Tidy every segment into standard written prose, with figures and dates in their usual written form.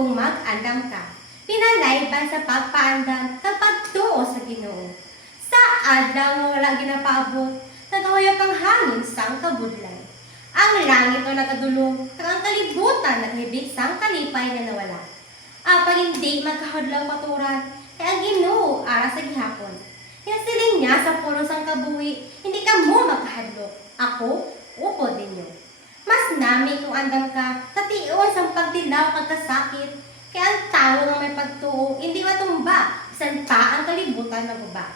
kung mag-andam ka. Pinalayban sa pagpaandam kapag tuo sa Ginoo. Sa adlaw nga wala ginapaabot, nagawayap ang hangin sang kabudlay. Ang langit o nakadulong, kag ang kalibutan naghibit sang kalipay na nawala. Apag hindi magkahadlaw paturan, kay ang Ginoo ara sa gihapon. Hinasiling niya sa puno sang kabuhi, hindi ka mo magkahadlok. Ako, upod ninyo. Mas nami kung andam ka, sa tiyon sang pagdilaw kag kasakit, kaya ang tao nga may pagtuo, hindi matumba, bisan pa ang kalibutan maguba.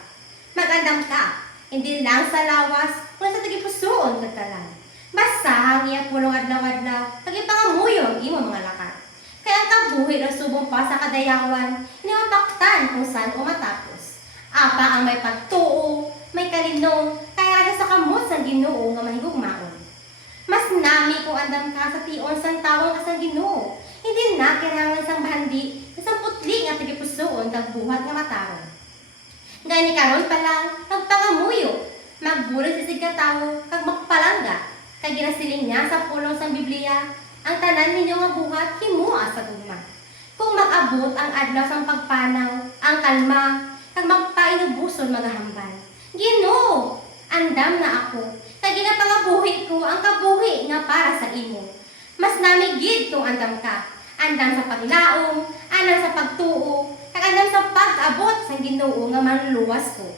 Mag-andam ka, hindi lang sa lawas, kung sa tagipusoon kagkalan. Basta ang iya pulong adlaw-adlaw, tagipangamuyong imo mga lakar. Kaya ang kabuhi na subong pa sa kadayawan, hindi mapaktan kung saan o matapos. Apa ang may pagtuo, may kalinong, kaya rin sa kamot sa Ginoo nga mahigugmaon. Mas nami kung andam ka sa tion sang tawang ka sa Ginoo, hindi na kailangan sang bahandi sa putli nga tagipusoon kag buhat nga matarong. Gani karon pa lang, magpangamuyo, magbulig sa sigkatawo, kag magpalangga, kag ginasiling niya sa pulong sang Biblia, ang tanan ninyo nga buhat himua sa gugma. Kung mag-abot ang adlaw sang pagpanaw, ang kalma, kag magpainubuson magahambal. Ginoo, andam na ako, kag ginapangabuhi ko ang kabuhi nga para sa imo. Mas namigid kung andam ka. Andam sa paglaom, andam sa pagtuo, kag andam sa pag-abot sa Ginoo nga manluwas ko.